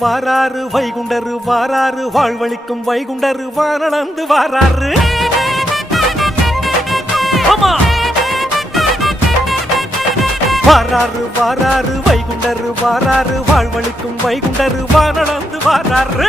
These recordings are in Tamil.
வாராறு வைகுண்டரு வாராறு வாழ்வழிக்கும் வைகுண்டரு வானளந்து வாராறு. ஆமா. வாராறு வாராரு வைகுண்டரு வாராறு வாழ்வழிக்கும் வைகுண்டரு வானளந்து வாராறு.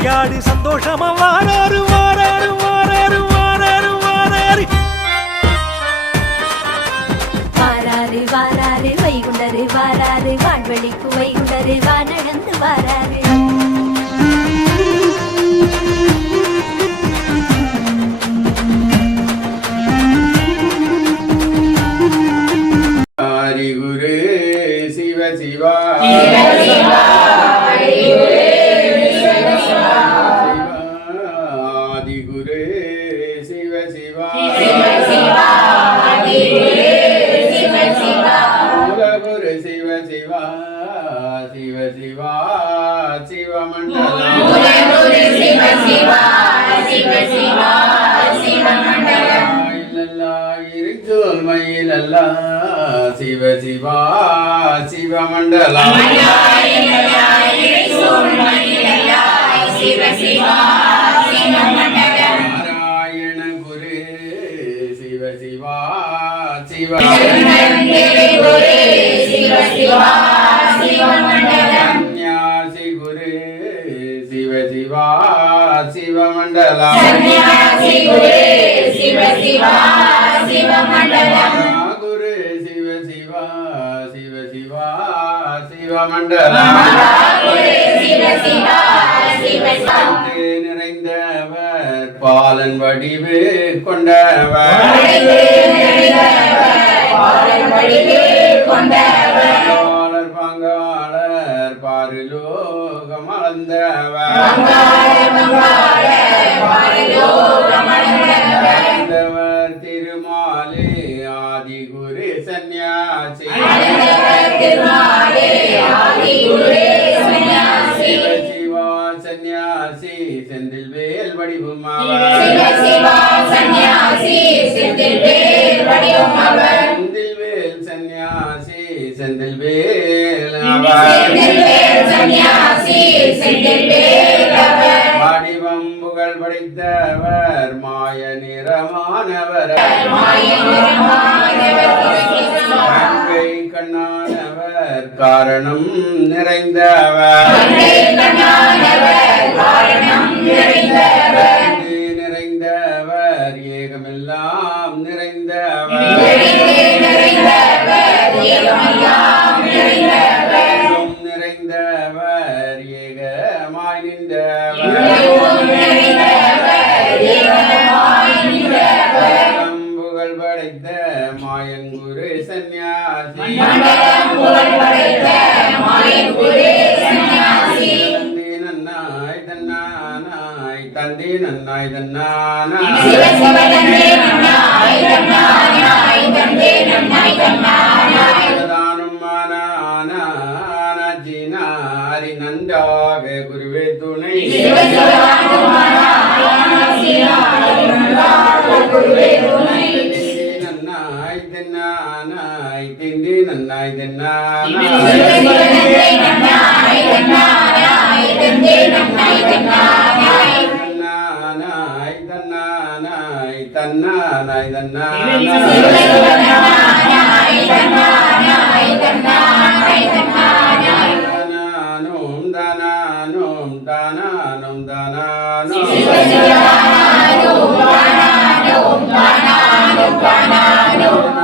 விளையாடி சந்தோஷமா வாராரு வாராரு வாராரு வாராரு வாராரு. வாராரு வாராரு வைகுண்டரு வாராரு வான்வெளிக்கு வைகுண்டரு வானடந்து வாராரு. ஹரி குரு சிவ சிவா. மயிலல்லா சிவ சிவா சிவமண்டலம் நாராயண குரு சிவ சிவா சிவ சிவா சிவமண்டலம் குரு சிவ சிவா சிவ சிவா சிவமண்டலம் அன்பு நிறைந்தவர் பாலன் வடிவு கொண்டவர். பாலர் பங்காளர் பாரிலோகம் அளந்தவர் அளந்தவர். சந்நியாசி சிவ சந்நியாசி செந்தில் வேல் வடிவுமாவர் செந்தில் வேல் சந்நியாசி செந்தில் வேல் அவர் நிறமானவர் கங்கை கண்ணானவர் காரணம் நிறைந்தவர். அன்பு நிறைந்தவர். ತಂದೆ ನನ್ನ ಇದನ್ನ ಜಿನಾರಿ ನಂದಾವೆ ಗುರುವೆ ತುಣೈ ಇದನ್ನ ಇದನ್ನ Thank you.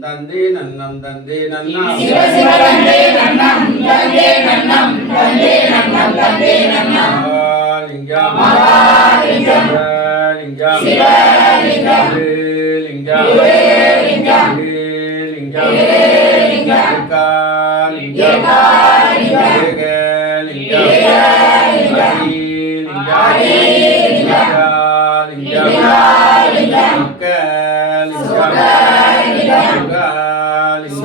நன்னம் தந்தே நன்னம் தந்தே நன்னம் லிங்கம் லிங்கம் லிங்கம் லிங்கம் லிங்கம் லிங்கம்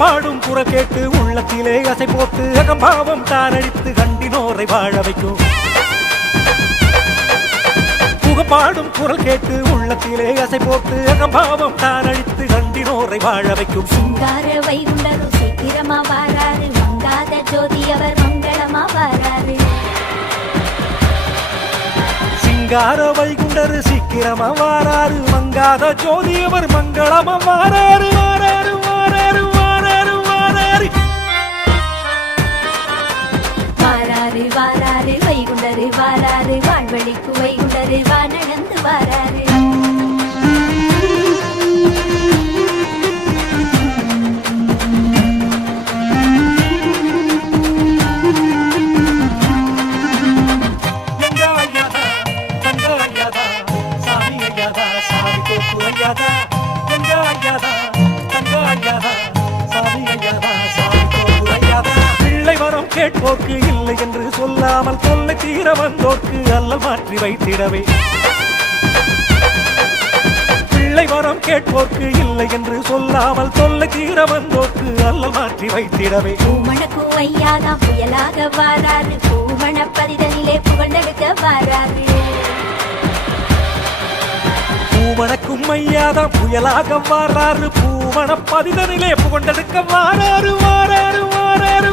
பாடும் குரல் கேட்டு உள்ளத்திலே அசை போட்டு அகம்பாவம் தான் அடித்து கண்டினோரை வாழ வைக்கும். புகப்பாடும் குரல் கேட்டு உள்ளத்திலே அசை போட்டு அகம்பாவம் தான் அடித்து கண்டினோரை வாழ வைக்கும். சிங்கார வைகுண்டரும் சீக்கிரமா வாராரு. மங்காத ஜோதி அவர் மங்களமா வாராரு. சிங்கார வைகுண்டரு சீக்கிரமா வாராரு. மங்காத ஜோதி அவர் மங்களமா வாராரு வாராரு. வாராரு கேட்போர்க்கு இல்லை என்று சொல்லாமல் தொல்லை தீர வந்தோர்க்கு அல்லல் மாற்றி வைத்திடவே. பிள்ளை வரம் கேட்போர்க்கு இல்லை என்று சொல்லாமல் தொல்லை தீர வந்தோர்க்கு அல்லல் மாற்றி வைத்திடவே. பூமணக்கு ஐயாதான் புயலாக வாராரு பூமண பதிதனிலே புகழ்ந்தெடுக்க வாராரு பூவனக்கும் ஐயாதான் புயலாக வாராரு பூவன பதிதனிலே வாராரு வாராரு வாராரு வாராரு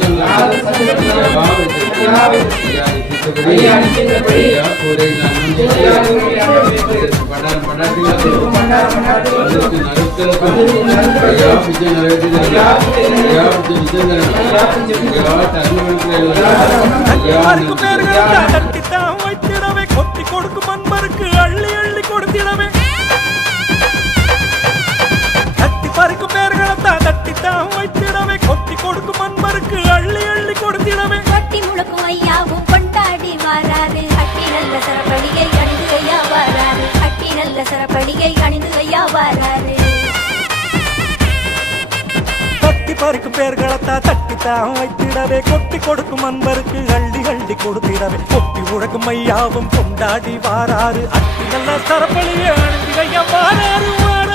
வாராரு வைகுண்டரு வாராரு வாழ்வழிக்கு அட்டி நல்ல அணிந்து ஐயா வராரு. தட்டி பறிக்கும் பேர்களைத்தான் தட்டித்தான் வைத்திடவே. கொட்டி கொடுக்கும் அன்பருக்கு அள்ளி அள்ளி கொடுத்திடவே. கொட்டி உழகும் ஐயாவும் கொண்டாடி வாராரு. அட்டி நல்ல சரப்பளியே அணிந்து ஐயா வாராரு.